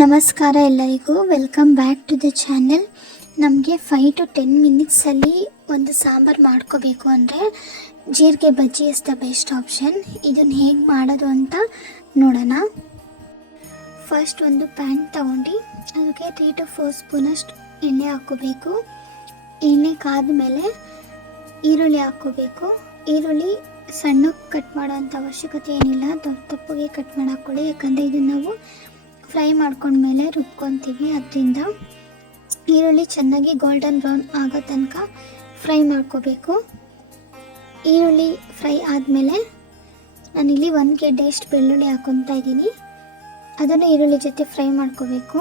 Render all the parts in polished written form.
ನಮಸ್ಕಾರ ಎಲ್ಲರಿಗೂ, welcome back to the channel. ನಮಗೆ 5 to 10 ಮಿನಿಟ್ಸಲ್ಲಿ ಒಂದು ಸಾಂಬಾರು ಮಾಡ್ಕೋಬೇಕು ಅಂದರೆ ಜೀರಿಗೆ ಬಜ್ಜಿ ಇಸ್ ದ ಬೆಸ್ಟ್ ಆಪ್ಷನ್. ಇದನ್ನು ಹೇಗೆ ಮಾಡೋದು ಅಂತ ನೋಡೋಣ. ಫಸ್ಟ್ ಒಂದು ಪ್ಯಾನ್ ತಗೊಂಡು ಅದಕ್ಕೆ 3 to 4 ಸ್ಪೂನಷ್ಟು ಎಣ್ಣೆ ಹಾಕ್ಕೋಬೇಕು. ಎಣ್ಣೆ ಕಾದ್ಮೇಲೆ ಈರುಳ್ಳಿ ಹಾಕ್ಕೋಬೇಕು. ಈರುಳ್ಳಿ ಸಣ್ಣಕ್ಕೆ ಕಟ್ ಮಾಡೋಂಥ ಅವಶ್ಯಕತೆ ಏನಿಲ್ಲ, ದಪ್ಪಗೆ ಕಟ್ ಮಾಡಿ ಹಾಕ್ಕೊಳ್ಳಿ. ಯಾಕಂದರೆ ಇದನ್ನು ನಾವು ಫ್ರೈ ಮಾಡ್ಕೊಂಡ್ಮೇಲೆ ರುಬ್ಕೊತೀವಿ. ಅದರಿಂದ ಈರುಳ್ಳಿ ಚೆನ್ನಾಗಿ ಗೋಲ್ಡನ್ ಬ್ರೌನ್ ಆಗೋ ತನಕ ಫ್ರೈ ಮಾಡ್ಕೋಬೇಕು. ಈರುಳ್ಳಿ ಫ್ರೈ ಆದಮೇಲೆ ನಾನಿಲ್ಲಿ 1 ಗೆಡ್ಡೆಯಷ್ಟು ಬೆಳ್ಳುಳ್ಳಿ ಹಾಕ್ಕೊತಾ ಇದ್ದೀನಿ. ಅದನ್ನು ಈರುಳ್ಳಿ ಜೊತೆ ಫ್ರೈ ಮಾಡ್ಕೋಬೇಕು.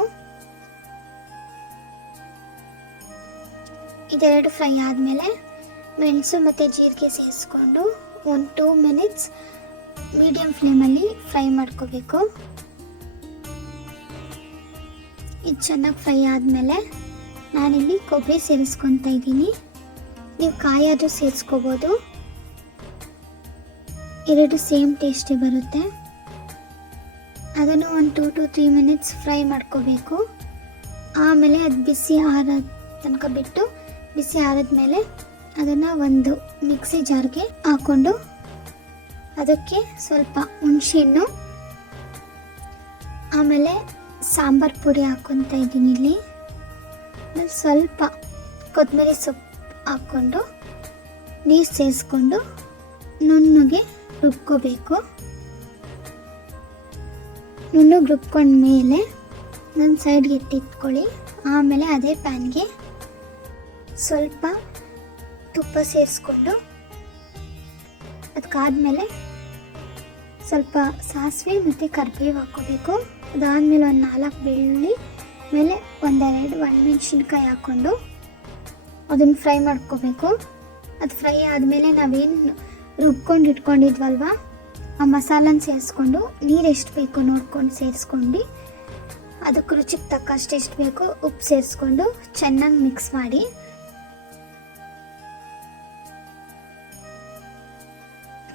ಇದೆರಡು ಫ್ರೈ ಆದಮೇಲೆ ಮೆಣಸು ಮತ್ತು ಜೀರಿಗೆ ಸೇರಿಸ್ಕೊಂಡು 1-2 ಮಿನಿಟ್ಸ್ ಮೀಡಿಯಮ್ ಫ್ಲೇಮಲ್ಲಿ ಫ್ರೈ ಮಾಡ್ಕೋಬೇಕು. ಇದು ಚೆನ್ನಾಗಿ ಫ್ರೈ ಆದಮೇಲೆ ನಾನಿಲ್ಲಿ ಕೊಬ್ಬರಿ ಸೇರಿಸ್ಕೊತಾ ಇದ್ದೀನಿ. ನೀವು ಕಾಯಾದರೂ ಸೇರಿಸ್ಕೋಬೋದು, ಎರಡು ಸೇಮ್ ಟೇಸ್ಟೇ ಬರುತ್ತೆ. ಅದನ್ನು 1-2 to 3 ಮಿನಿಟ್ಸ್ ಫ್ರೈ ಮಾಡ್ಕೋಬೇಕು. ಆಮೇಲೆ ಅದು ಬಿಸಿ ಆರೋ ತನಕ ಬಿಟ್ಟು, ಬಿಸಿ ಆರಿದ್ಮೇಲೆ ಅದನ್ನು ಒಂದು ಮಿಕ್ಸಿ ಜಾರ್ಗೆ ಹಾಕ್ಕೊಂಡು ಅದಕ್ಕೆ ಸ್ವಲ್ಪ ಹುಣಸೆಹಣ್ಣು, ಆಮೇಲೆ ಸಾಂಬಾರು ಪುಡಿ ಹಾಕ್ಕೊತಾ ಇದ್ದೀನಿ. ಇಲ್ಲಿ ಸ್ವಲ್ಪ ಕೊತ್ತಂಬರಿ ಸೊಪ್ಪು ಹಾಕ್ಕೊಂಡು ನೀರು ಸೇರಿಸ್ಕೊಂಡು ನುಣ್ಣಗೆ ರುಬ್ಕೋಬೇಕು. ನುಣ್ಣಗೆ ರುಬ್ಕೊಂಡ್ಮೇಲೆ ನನ್ನ ಸೈಡ್ಗೆ ಇಟ್ಕೊಳ್ಳಿ. ಆಮೇಲೆ ಅದೇ ಪ್ಯಾನ್ಗೆ ಸ್ವಲ್ಪ ತುಪ್ಪ ಸೇರಿಸ್ಕೊಂಡು ಅದಕ್ಕಾದ್ಮೇಲೆ ಸ್ವಲ್ಪ ಸಾಸಿವೆ ಮತ್ತು ಕರಿಬೇವು ಹಾಕ್ಕೋಬೇಕು. ಅದಾದಮೇಲೆ ಒಂದು 4 ಬೆಳ್ಳುಳ್ಳಿ, ಮೇಲೆ 1-2 ಒಣಮೆಣಸಿನ್ಕಾಯಿ ಹಾಕ್ಕೊಂಡು ಅದನ್ನು ಫ್ರೈ ಮಾಡ್ಕೋಬೇಕು. ಅದು ಫ್ರೈ ಆದಮೇಲೆ ನಾವೇನು ರುಬ್ಕೊಂಡು ಇಟ್ಕೊಂಡಿದ್ವಲ್ವ ಆ ಮಸಾಲನ ಸೇರಿಸ್ಕೊಂಡು ನೀರು ಎಷ್ಟು ಬೇಕು ನೋಡ್ಕೊಂಡು ಸೇರಿಸ್ಕೊಂಡು ಅದಕ್ಕೆ ರುಚಿಗೆ ತಕ್ಕಷ್ಟು ಎಷ್ಟು ಬೇಕು ಉಪ್ಪು ಸೇರಿಸ್ಕೊಂಡು ಚೆನ್ನಾಗಿ ಮಿಕ್ಸ್ ಮಾಡಿ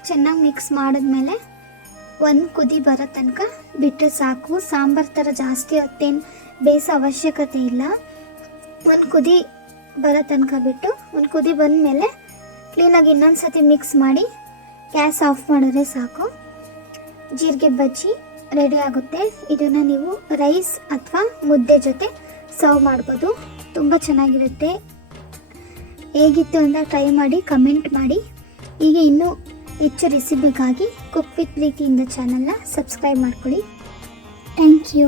ಚೆನ್ನಾಗಿ ಮಿಕ್ಸ್ ಮಾಡಿದ್ಮೇಲೆ ಒಂದು ಕುದಿ ಬರೋ ತನಕ ಬಿಟ್ಟರೆ ಸಾಕು. ಸಾಂಬಾರು ಥರ ಜಾಸ್ತಿ ಹೊತ್ತೇನು ಬೇಯಿಸೋ ಅವಶ್ಯಕತೆ ಇಲ್ಲ. ಒಂದು ಕುದಿ ಬರೋ ತನಕ ಬಿಟ್ಟು, ಒಂದು ಕುದಿ ಬಂದಮೇಲೆ ಕ್ಲೀನಾಗಿ ಇನ್ನೊಂದು ಸತಿ ಮಿಕ್ಸ್ ಮಾಡಿ ಗ್ಯಾಸ್ ಆಫ್ ಮಾಡಿದ್ರೆ ಸಾಕು. ಜೀರಿಗೆ ಬಜ್ಜಿ ರೆಡಿ ಆಗುತ್ತೆ. ಇದನ್ನು ನೀವು ರೈಸ್ ಅಥವಾ ಮುದ್ದೆ ಜೊತೆ ಸರ್ವ್ ಮಾಡ್ಬೋದು. ತುಂಬ ಚೆನ್ನಾಗಿರುತ್ತೆ. ಹೇಗಿತ್ತು ಅಂತ ಟ್ರೈ ಮಾಡಿ ಕಮೆಂಟ್ ಮಾಡಿ. ಈಗ ಇನ್ನೂ ಹೆಚ್ಚು ರೆಸಿಪಿಗಾಗಿ ಕುಕ್ ವಿತ್ ಪ್ರೀತಿಯಿಂದ ಚಾನಲ್ನ ಸಬ್ಸ್ಕ್ರೈಬ್ ಮಾಡ್ಕೊಳ್ಳಿ. Thank you.